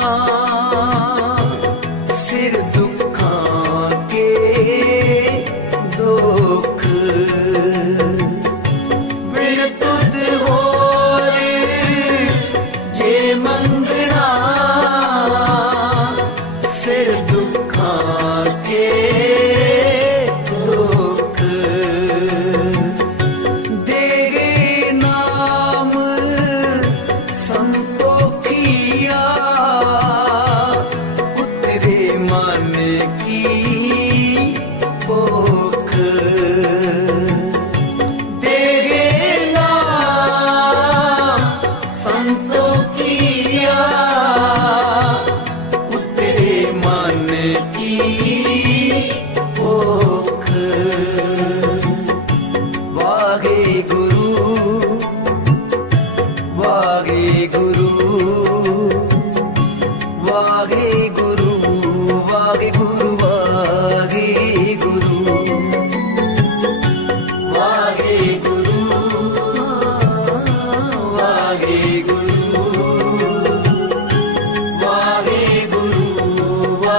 Oh. मन की भूख